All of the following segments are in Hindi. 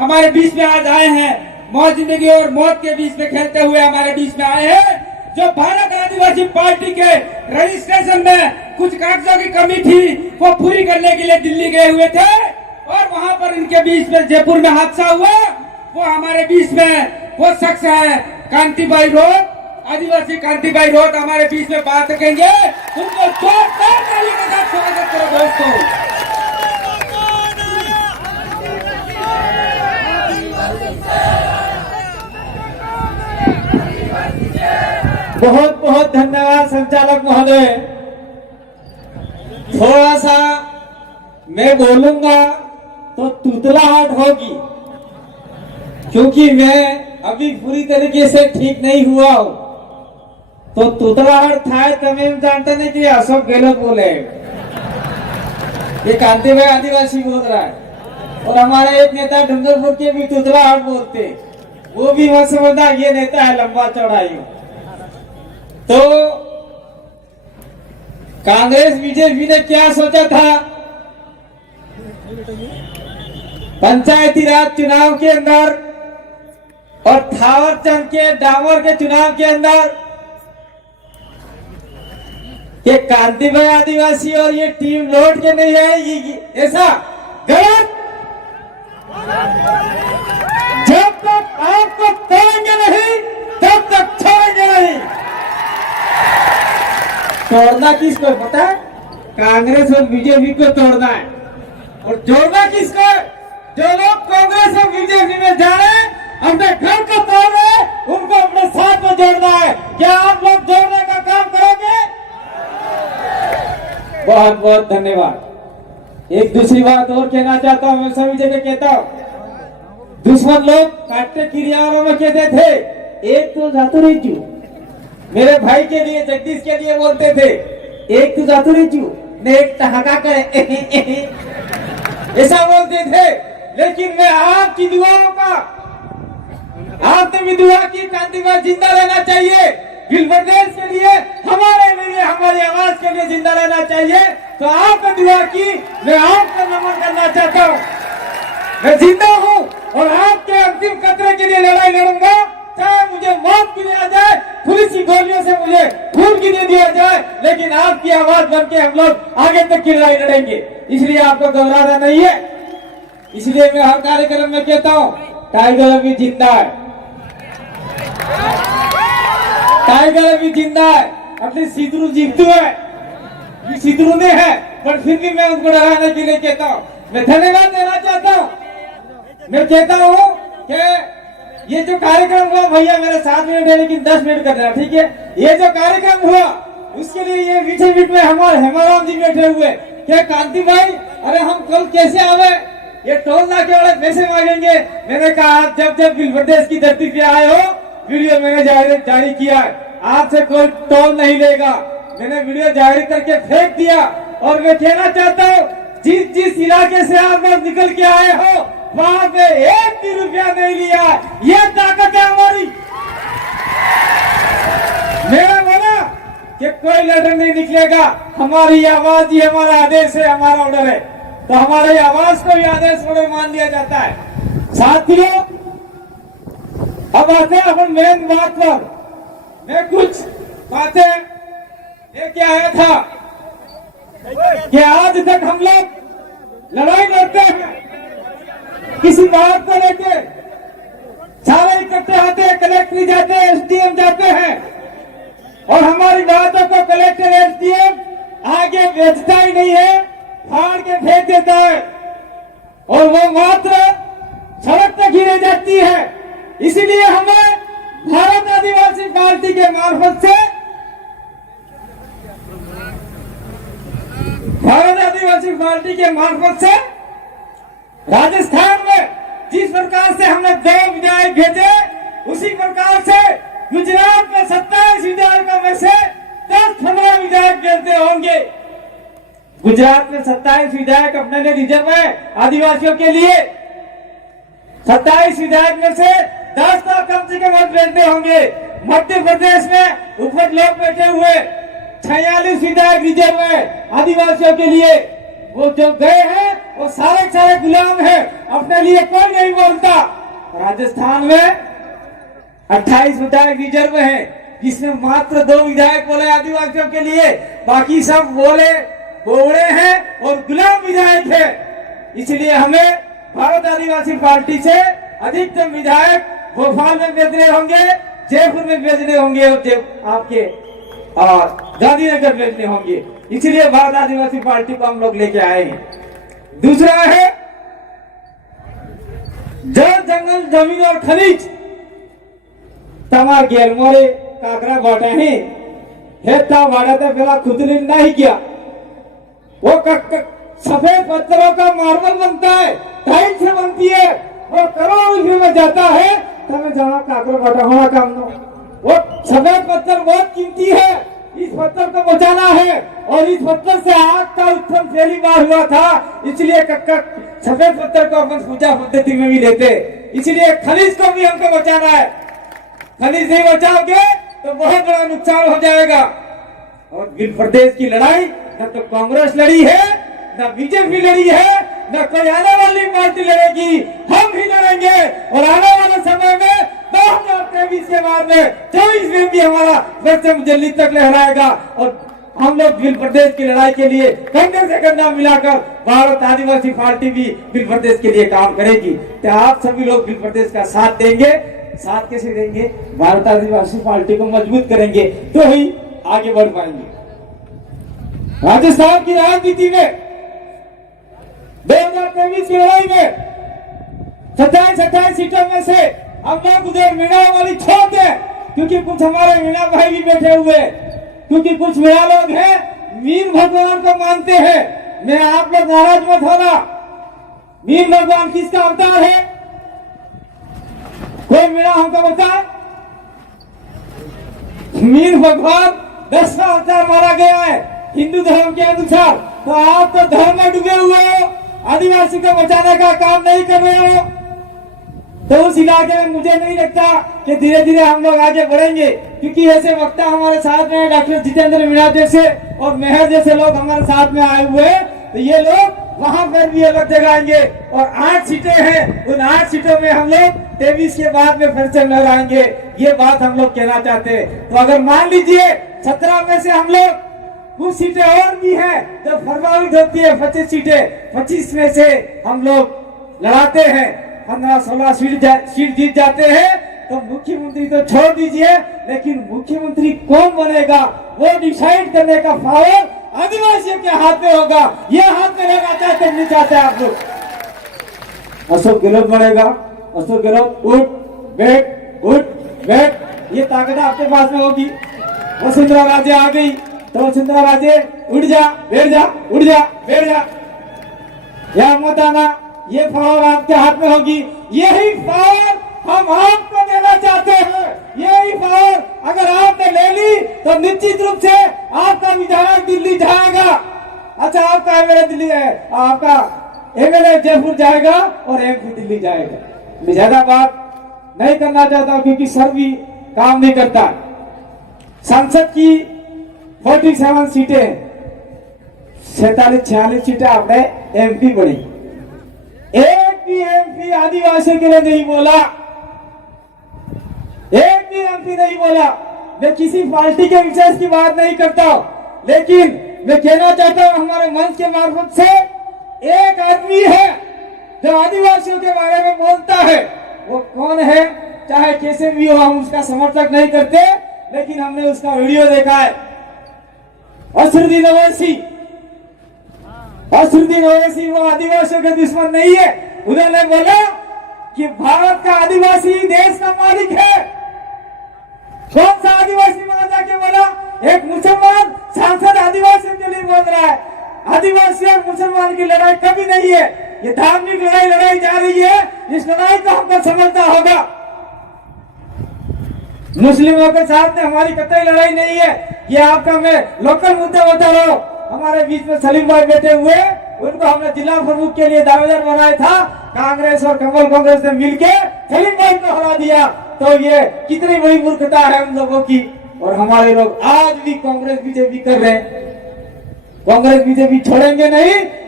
हमारे बीच में आज आए हैं, मौत जिंदगी और मौत के बीच में खेलते हुए हमारे बीच में आए हैं। जो भारत आदिवासी पार्टी के रजिस्ट्रेशन में कुछ कागजों की कमी थी वो पूरी करने के लिए दिल्ली गए हुए थे और वहां पर इनके बीच में जयपुर में हादसा हुआ। वो हमारे बीच में वो शख्स है कांतिभाई रोत, आदिवासी कांतिभाई रोत हमारे बीच में बात रखेंगे। उनको जोरदार तालियों के साथ स्वागत करो दोस्तों। बहुत बहुत धन्यवाद संचालक महोदय। थोड़ा सा मैं बोलूंगा तो तुतलाहट होगी, क्योंकि मैं अभी पूरी तरीके से ठीक नहीं हुआ हूं। तो तुतलाहट था तमें जानते नहीं कि अशोक गहलोत बोले, ये कांतिभाई आदिवासी बोल रहा है। और हमारा एक नेता डूंगरपुर के भी तुतलाहट बोलते, वो भी मत समझना ये नेता है लंबा चौड़ाई। तो कांग्रेस बीजेपी ने क्या सोचा था, पंचायती राज चुनाव के अंदर और थावरचंद के डामर के चुनाव के अंदर ये कांतिभाई आदिवासी और ये टीम लौट के नहीं आएगी, ऐसा गलत। जब तक आपको तोड़ेंगे नहीं तब तक छोड़ेंगे नहीं। तोड़ना किसको पता है? कांग्रेस और बीजेपी को तोड़ना है। और जोड़ना किसको? जो लोग कांग्रेस और बीजेपी में जा रहे हैं, अपने घर को तोड़ रहे हैं, उनको अपने साथ में जोड़ना है। क्या आप लोग जोड़ने का काम करोगे? बहुत बहुत धन्यवाद। एक दूसरी बात और कहना चाहता हूँ, मैं सभी जगह कहता हूँ, दुश्मन लोग काटते क्रियाओं में कहते थे एक तो जातु रेजू, मेरे भाई के लिए जगदीश के लिए बोलते थे एक तो जातु रेजू ने एक ठहाका करे ऐसा बोलते थे। लेकिन मैं आपकी दुआओं का, आपने भी दुआ की कांतिभाई जिंदा रहना चाहिए, बिल प्रदेश के लिए, हमारे लिए, हमारी आवाज के लिए जिंदा रहना चाहिए। तो आपने दुआ की, मैं आपको नमन करना चाहता हूँ। मैं जिंदा हूँ और आपके अंतिम कतरे के लिए लड़ाई लड़ूंगा, चाहे मुझे मौत भी आ जाए, पुलिस की गोलियों से मुझे खून की दे दिया जाए, लेकिन आपकी आवाज बन के हम लोग आगे तक की लड़ाई लड़ेंगे। इसलिए आपको घबराना नहीं है। इसलिए मैं हर कार्यक्रम में कहता हूँ टाइगर अभी जिंदा है, टाइगर अभी जिंदा है। अपने सिद्धू जीतू है, सिद्धू ने है, पर फिर भी मैं उनको डराने के लिए कहता हूँ। मैं धन्यवाद देना चाहता हूँ। मैं कहता हूँ कि ये जो कार्यक्रम हुआ, भैया मेरे 7 मिनट है लेकिन 10 मिनट करना, ठीक है? ये जो कार्यक्रम हुआ उसके लिए ये बीच बीच में हमारे हेमाराम जी बैठे हुए, क्या कांतिभाई अरे हम कल कैसे आवे, ये टोल नाके वाले पैसे मांगेंगे। मैंने कहा जब जब बिल प्रदेश की धरती पे आए हो, वीडियो मैंने जारी किया है, आपसे कोई टोल नहीं लेगा। मैंने वीडियो जारी करके फेंक दिया। और मैं कहना चाहता हूँ, जिस जिस इलाके से आप लोग निकल के आए हो वहां पे 1 भी रुपया नहीं लिया। ये ताकत है हमारी। मेरा बोला कि कोई लेटर नहीं निकलेगा, हमारी आवाज ही हमारा आदेश है, हमारा ऑर्डर है। तो हमारी आवाज को भी आदेश ऑर्डर मान लिया जाता है। साथियों, अब आते हैं अपन मेन बात पर। मैं कुछ बातें लेके आया था कि आज तक हम लोग लड़ाई लड़ते हैं किसी बात को लेके, सारे इकट्ठे आते हैं, कलेक्टर जाते हैं, एसडीएम जाते हैं, और हमारी बातों को कलेक्टर एसडीएम आगे बेचता ही नहीं है, फाड़ के फेंक देता है, और वो मात्र सड़क तक ही रह जाती है। इसलिए हमें भारत आदिवासी पार्टी के मार्फत से, भारत आदिवासी पार्टी के मार्फत से राजस्थान में जिस प्रकार से हमने 2 विधायक भेजे, उसी प्रकार से गुजरात में 27 विधायकों में से 10-15 विधायक भेजते होंगे। गुजरात में 27 विधायक अपने लिए रिजर्व है आदिवासियों के लिए। 27 विधायक में से 10 तो कम से कम भेजते होंगे। मध्य प्रदेश में ऊपर लोग बैठे हुए 46 विधायक रिजर्व है आदिवासियों के लिए। वो जो गए हैं वो सारे सारे गुलाम है, अपने लिए कोई नहीं बोलता। राजस्थान में 28 विधायक रिजर्व है, जिसमें मात्र 2 विधायक बोले आदिवासियों के लिए, बाकी सब बोले बोले हैं और गुलाम विधायक है। इसलिए हमें भारत आदिवासी पार्टी से अधिकतम विधायक भोपाल में भेजने होंगे, जयपुर में भेजने होंगे और आपके और गांधीनगर भेजने होंगे। इसलिए भारत आदिवासी पार्टी को हम लोग लेके आए हैं। दूसरा है जल जंगल जमीन और खनिज तमार गेल मोरे काकरा बाटे हैं हेता बाड़ा तो पहला खुदली नहीं किया। वो सफेद पत्थरों का मार्बल बनता है, टाइल से बनती है, वो करोड़ों रुपये में जाता है। तब जहाँ काकरा बाटा होना काम नो, वो सफेद पत्थर बहुत कीमती है, इस पत्थर को बचाना है। और इस पत्थर से आग का उत्थान पहली बार हुआ था, इसलिए सफेद पत्थर को अपन पूजा पद्धति में भी लेते। इसलिए खनिज को भी हमको बचाना है। खनिज नहीं बचाओगे तो बहुत बड़ा नुकसान हो जाएगा। और बिल प्रदेश की लड़ाई न तो कांग्रेस लड़ी है, न बीजेपी लड़ी है, न कोई आने वाली पार्टी लड़ेगी, हम ही लड़ेंगे। और आने वाले समय में 2023 के बाद में 24 में भी हमारा परचम दिल्ली तक लहराएगा। और हम लोग बिल प्रदेश की लड़ाई के लिए कंधे से कंधा मिलाकर भारत आदिवासी पार्टी भी बिल प्रदेश के लिए काम करेगी। तो आप सभी लोग बिल प्रदेश का साथ देंगे। साथ कैसे देंगे? भारत आदिवासी पार्टी को मजबूत करेंगे तो ही आगे बढ़ पाएंगे। राजस्थान की राजनीति में 2023 की लड़ाई में 27 सीटों में से हम लोग उधर मीणा वाली छोड़ दें, क्योंकि कुछ हमारे मीणा भाई भी बैठे हुए, क्योंकि कुछ मीणा लोग हैं मीन भगवान को मानते हैं। मैं आप लोग नाराज मत होना, मीन भगवान किसका अवतार है? कोई मीणा हमको बताए? मीन भगवान 10वां अवतार माना गया है हिंदू धर्म के अनुसार। तो आप तो धर्म में डूबे हुए हो, आदिवासी को बचाने का काम नहीं कर रहे हो। तो उस इलाके में मुझे नहीं लगता कि धीरे धीरे हम लोग आगे बढ़ेंगे, क्योंकि ऐसे वक्ता हमारे साथ में डॉक्टर जितेंद्र मीणा जैसे और मेहर जैसे लोग हमारे साथ में आए हुए हैं। तो ये लोग वहां पर भी अलग जगाएंगे। और 8 सीटें हैं, उन 8 सीटों में हम लोग 23 के बाद में फिर से लहराएंगे। ये बात हम लोग कहना चाहते हैं। तो अगर मान लीजिए 17 में से हम लोग कुछ सीटें और भी हैं जो प्रभावित होती है, 25 सीटें, 25 में से हम लोग लड़ाते हैं, 15-16 सीट जीत जाते हैं, तो मुख्यमंत्री तो छोड़ दीजिए, लेकिन मुख्यमंत्री कौन बनेगा वो डिसाइड करने का पावर आदिवासियों के हाथ में होगा। ये हाथ में रहना चाहते नहीं चाहते आप लोग। अशोक गहलोत बनेगा, अशोक गहलोत उठ बैठ, ये ताकत आपके पास में होगी। वसुंधरा राजे आ गई तो वसुंधरा राजे उठ जा बैठ जा, या मत आना, ये पावर आपके हाथ में होगी। यही पावर हम आपको देना चाहते हैं। यही पावर अगर आपने ले ली तो निश्चित रूप से आपका विधायक दिल्ली जाएगा। अच्छा, आपका एमएलए दिल्ली है, आपका एमएलए जयपुर जाएगा और एमपी दिल्ली जाएगा। मैं ज्यादा बात नहीं करना चाहता हूं, क्योंकि सर भी काम नहीं करता। संसद की 47 सीटें, 47-46 सीटें आपने एमपी बनी। एक भी एमपी आदिवासियों के लिए नहीं बोला, एक भी एमपी नहीं बोला। मैं किसी पार्टी के विशेष की बात नहीं करता, लेकिन मैं कहना चाहता हूं हमारे मंच के मार्फत से, एक आदमी है जो आदिवासियों के बारे में बोलता है। वो कौन है? चाहे कैसे भी हो, हम उसका समर्थक नहीं करते, लेकिन हमने उसका वीडियो देखा है। असरुद्दीन ओवैसी वो आदिवासियों के दुश्मन नहीं है। उन्होंने बोला कि भारत का आदिवासी देश का मालिक है। कौन सा आदिवासी वहां जाके बोला? एक मुसलमान सांसद आदिवासियों के लिए बोल रहा है। आदिवासी और मुसलमान की लड़ाई कभी नहीं है, ये धार्मिक लड़ाई लड़ाई जा रही है। इस लड़ाई को हमको समझना होगा। मुस्लिमों के साथ में हमारी कतई लड़ाई नहीं है। ये आपका मैं लोकल मुद्दा बता रहा हूँ। हमारे बीच में सलीम भाई बैठे हुए, उनको हमने जिला प्रमुख के लिए दावेदार बनाया था। कांग्रेस और कमल कांग्रेस ने मिलकर सलीम भाई को हरा दिया। तो ये कितनी बड़ी मूर्खता है उन लोगों की। और हमारे लोग आज भी कांग्रेस बीजेपी कर रहे हैं। कांग्रेस बीजेपी छोड़ेंगे नहीं,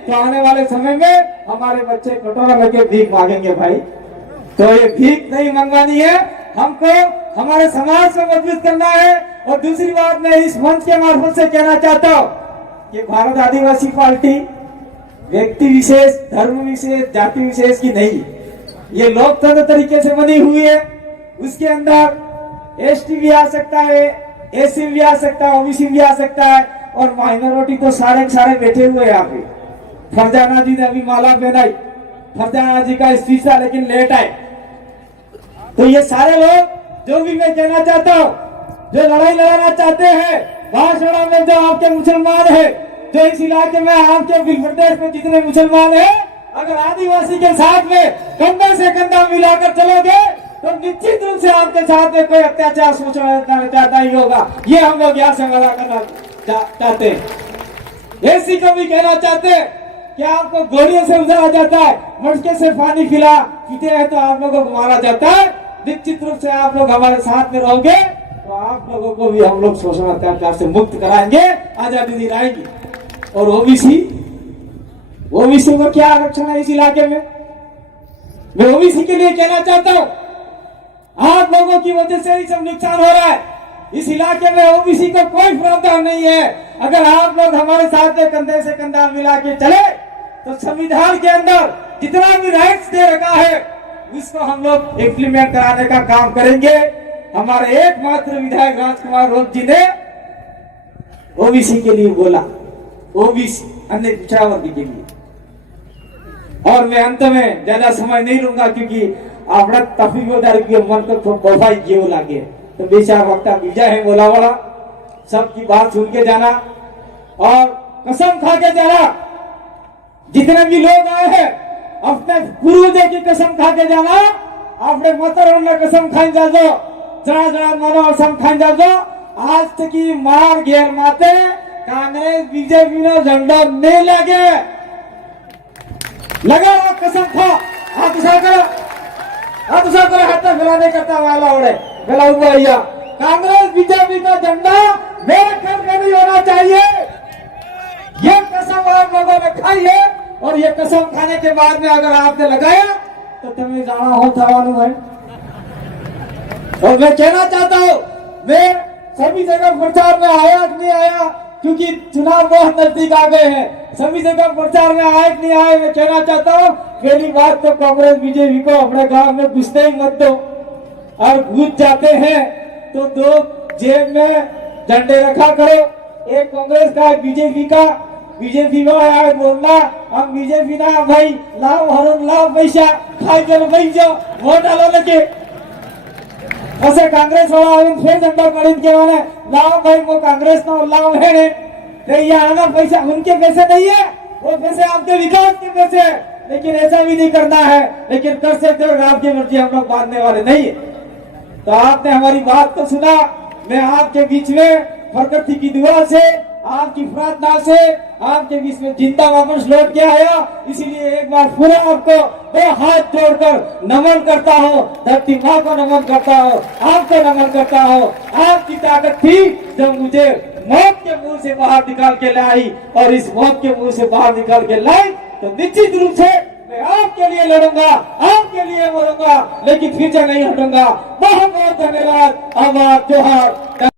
तो आने वाले समय में हमारे बच्चे कटोरा लेके भीख मांगेंगे भाई। तो ये भीख नहीं मंगवानी है, हमको हमारे समाज को मजबूत करना है। और दूसरी बात मैं इस मंच के मार्फत से कहना चाहता हूँ कि भारत आदिवासी पार्टी व्यक्ति विशेष, धर्म विशेष, जाति विशेष की नहीं, ये लोकतंत्र तरीके से बनी हुई है। उसके अंदर एसटी भी आ सकता है, एससी भी आ सकता है, ओबीसी भी आ सकता है, और माइनॉरिटी तो सारे के सारे बैठे हुए यहाँ पे। फरजाना जी ने अभी माला पहनाई, फरजाना जी का स्पीच था लेकिन लेट आए। तो ये सारे लोग, जो भी मैं कहना चाहता हूँ, जो लड़ाई लड़ाना चाहते हैं, भाषण में जो आपके मुसलमान है, जो इस इलाके में आपके प्रदेश में जितने मुसलमान है, अगर आदिवासी के साथ में कंधे से कंधा मिलाकर चलोगे तो निश्चित रूप से आपके साथ में कोई अत्याचार सोचना चाहता ही होगा। ये हम लोग यहाँ से मना करना चाहते हैं। एसी को भी कहना चाहते हैं कि आपको गोलियों से उजाड़ा जाता है, मटके से पानी पीते हैं तो आप लोगों को मारा जाता है। निश्चित रूप से आप लोग हमारे साथ में रहोगे तो आप लोगों को भी हम लोग शोषण अत्याचार से मुक्त कराएंगे, आजादी दिलाएंगे। और ओबीसी को क्या आरक्षण है इस इलाके में? मैं ओबीसी के लिए कहना चाहता हूँ, आप लोगों की वजह से ही सब नुकसान हो रहा है। इस इलाके में ओबीसी को कोई प्रावधान नहीं है। अगर आप लोग हमारे साथ में कंधे से कंधा मिला के चले तो संविधान के अंदर जितना भी राइट्स दे रखा है उसको हम लोग इम्प्लीमेंट कराने का काम करेंगे। हमारे एकमात्र विधायक राजकुमार रोज जी ने ओबीसी के लिए बोला, ओबीसी अन्य पिछड़ा वर्ग के लिए। और मैं अंत में ज्यादा समय नहीं लूंगा क्योंकि अपना तफीदार के मन को बफाई जेव लागे, तो बेचार वक्ता बीजा है बोला वाला, सबकी बात सुन के जाना और कसम खा के जाना। जितने भी लोग आए हैं अपने पूर्वजों की कसम खा के जाना, अपने मतरों ने कसम खाई जा दो, जरा जरा मानो और सम खाई जा दो। आज तक की मार घेर माते कांग्रेस बीजेपी ने झंडा नहीं लगे लगा कसम खा। हाथ उठा करो, हाथ उठा करो, हाथ फैलाने करता वाला ओढ़े फैला हुआ भैया। कांग्रेस बीजेपी का झंडा मेरे घर में नहीं होना चाहिए। ये कसम आप लोगों ने खाई है और ये कसम खाने के बाद में अगर आपने लगाया तो तुम्हें जाना हो थवानु है। और मैं कहना चाहता हूँ, मैं सभी जगह प्रचार में आया कि नहीं आया क्योंकि चुनाव बहुत नजदीक आ गए हैं, सभी जगह प्रचार में आए कि नहीं आए। मैं कहना चाहता हूँ, पहली बात तो कांग्रेस बीजेपी को अपने गांव में घुसते ही मत दो, और घुस जाते हैं तो दो जेब में झंडे रखा करो, एक कांग्रेस का एक बीजेपी का। बीजेपी में आए बोलना हम बीजेपी ना भाई, लाओ हरण लाओ पैसा खाई चलो भाई जाओ वोट डालो लगे। ऐसे कांग्रेस वाला फिर झंडा खरीद के वाले लाओ भाई वो कांग्रेस ना लाओ है तो ये आना पैसा उनके पैसे नहीं है, वो पैसे आपके विकास के पैसे है। लेकिन ऐसा भी नहीं करना है, लेकिन कर सकते हो आपकी मर्जी, हम लोग बांधने वाले नहीं है। तो आपने हमारी बात तो सुना, मैं आपके बीच में प्रकृति की दुआ से, आपकी प्रार्थना से आपके बीच में जिंदा वापस लौट के आया। इसीलिए एक बार पूरा आपको दो हाथ जोड़कर नमन करता हूँ, धरती माँ को नमन करता हूँ, आपको नमन करता हूँ। आपकी ताकत थी जब मुझे मौत के मुंह से बाहर निकाल के लाई, और इस मौत के मुंह से बाहर निकाल के लाई तो निश्चित रूप से मैं आपके लिए लड़ूंगा, आपके लिए मरूंगा, लेकिन पीछे नहीं हटूंगा। बहुत बहुत धन्यवाद। आभार, जोहार।